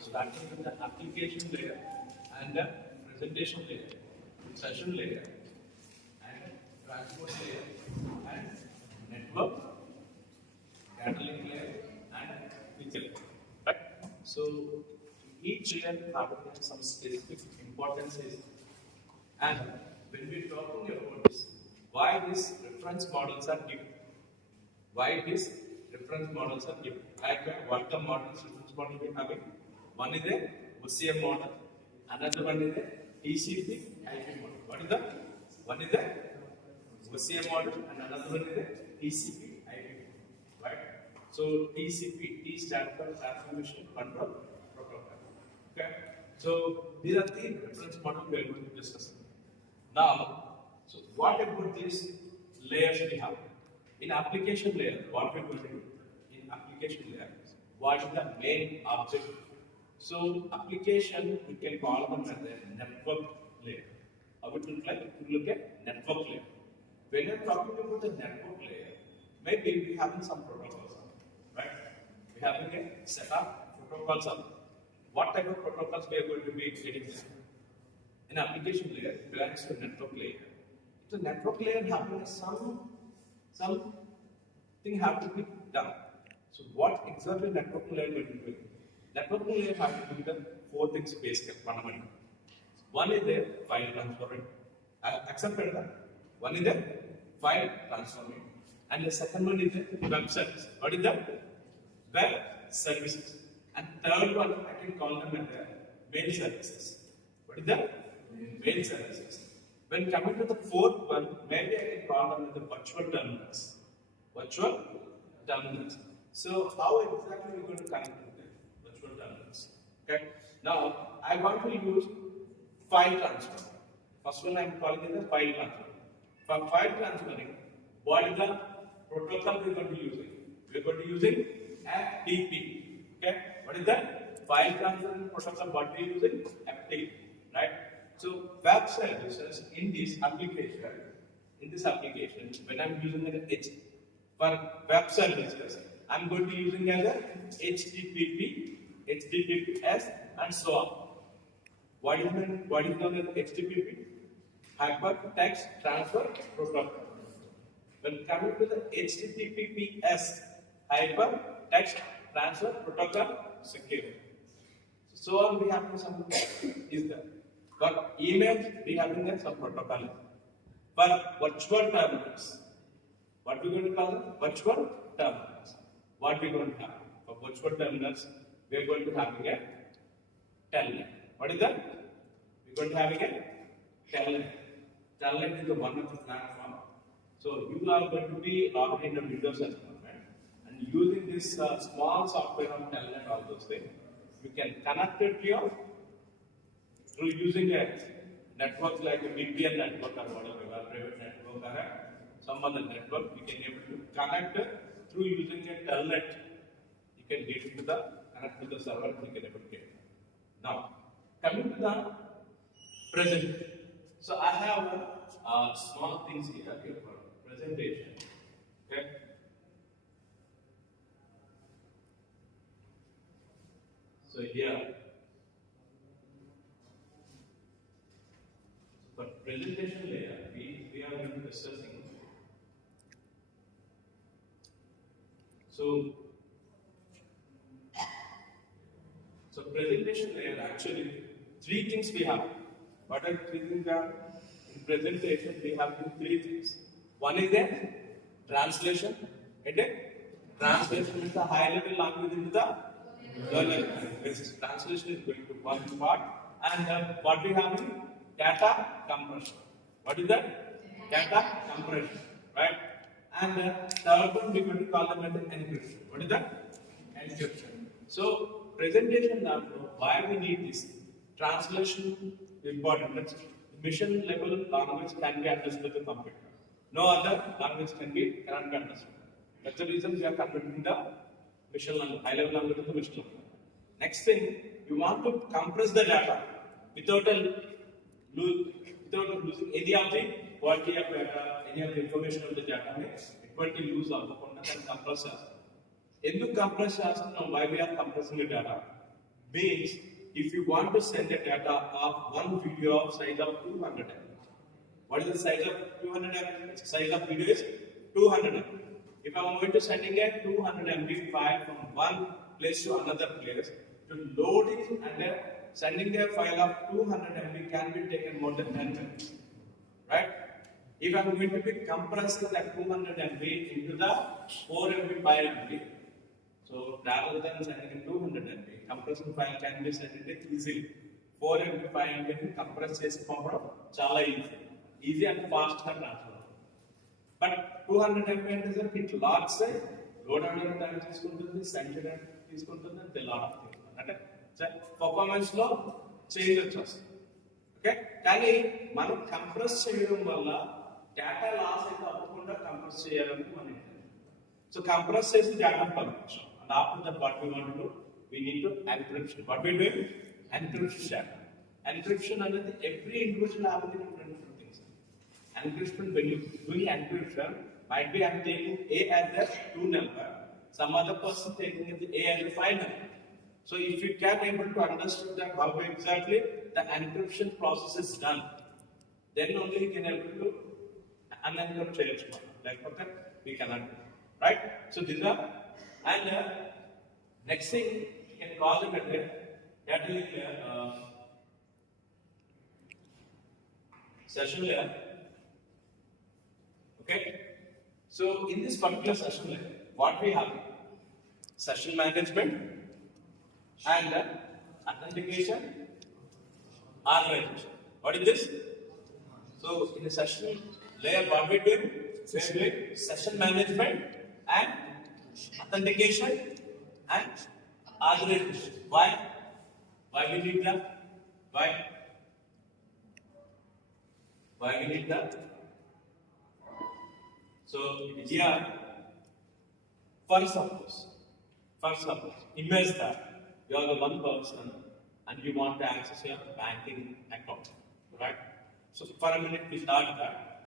starting with the application layer and the presentation layer, session layer, and transport layer, and network, data link layer, and feature layer. Right? So each layer having some specific importances. And when we're talking about this, why these reference models are given? Why these reference models are given? Like what the models reference model we having? One is a OCM model, another one is a TCP IP model. What is the? One is a OCM model and another one is a TCP IP model. Right? So TCP, T stands for Transformation Control Protocol. Okay? So these are the reference models we are going to discuss. Now, so what about these layers we have? In application layer, what we are going to do? In application layer, what is the main object? So application, we can call them as a network layer. How it look like? It will look at network layer. When you are talking about the network layer, maybe we having some protocols, right? We having a set of protocols. What type of protocols we are going to be getting there? In application layer belongs to network layer. So network layer having some thing have to be done. So what exactly network layer will do? Network layer have to do the four things basically fundamentally. One is the file transferring. Accepted that. One is the file transferring, and the second one is the web service. What is that? Web services. And third one I can call them as the mail services. What is that? Mail services. When coming to the fourth one, maybe I can call them as the virtual terminals. Virtual terminals. So how exactly are we going to connect with the virtual terminals? Okay. Now I want to use file transfer. First one I am calling it the file transfer. For file transferring, what is the protocol we are going to be using? We are going to be using FTP. Okay. What is that? File transferring protocol. What we are using? FTP. Right. So web services in this application, when I'm using an for web services, I'm going to be using as a HTTP, HTTPS, and so on. What is known as HTTP? Hypertext Transfer Protocol. When coming to the HTTPS, Hypertext Transfer Protocol Secure. So on we have some is there. For email, we having some protocol. For virtual terminals, what we going to call them? Virtual terminals. What we going to have? For virtual terminals, we are going to having a telnet. What is that? We are going to having a telnet. Telnet is the one of the platform. So you are going to be logged in the Windows as well, right? And using this small software of telnet, all those things, you can connect it to your through using a network like a VPN network or whatever, a private network or some other network, you can able to connect through using a telnet. You can get into the connect to the server. You can able to get. Now, coming to the presentation. So I have small things here for presentation. Okay. So here. For presentation layer, we are going to discussing. So presentation layer actually three things we have. What are three things we have? In presentation, we have three things. One is the translation. Translation is the high level language into the low level language. Translation is going to one part, and what we have is data compression. What is that? Data compression, right? And third one we are going to call them as encryption. What is that? Encryption. So presentation now, why we need this? Translation is important. Mission level language can be understood by the computer. No other language cannot be understood. That's the reason we are converting the mission language, high level language to mission language. Next thing, you want to compress the data without losing any of the quality of data, any of the information of the data. It will lose all the compress. In the compress, why we are compressing the data? means if you want to send a data of one video of size of 200 MB. What is the size of 200 MB? Size of video is 200 MB. If I am going to sending a 200 MB file from one place to another place, to load it and sending a file of 200 MB can be taken more than 10 minutes. Right? If I am going to be compressing that 200 MB into the 4 MB, 5 MB, so rather than sending a 200 MB, compressing file can be sent easily. 4 MB, 5 MB compress chesi pampam chala easy and fast transfer. But 200 MB అంటే it large size, load under time తీసుకుంటుంది, sensitive తీసుకుంటుంది, and a lot of things. అంటే performance లో change వచ్చేస్తుంది. Okay, కానీ మనం compress చేయడం వల్ల డేటా లాస్ అయితే అవ్వకుండా కంప్రెస్ చేయాలని మన ఇంటెన్షన్. సో కంప్రెస్ చేసి డేటా పంపించాం. And after that, what we want to do, we need to encryption. What we do? Encryption. Encryption అనేది every individual have different things. Encryption, when you doing encryption, might be I'm taking A as the 2 number, some other person taking A as the 5 number. So if you can able to understand that how exactly the encryption process is done, then only you can able to unencrypt change. Like that, we cannot do. Right? So these are, and next thing you can call it that is session layer. Okay, so in this particular session layer, what we have? Session management and authentication, organization. What is this? So in the session layer, what we do? We are doing session management and authentication and organization. Why? Why we need that? Why? Why we need that? So here, for suppose, imagine that you are the one person and you want to access your banking account, right? So for a minute we start that.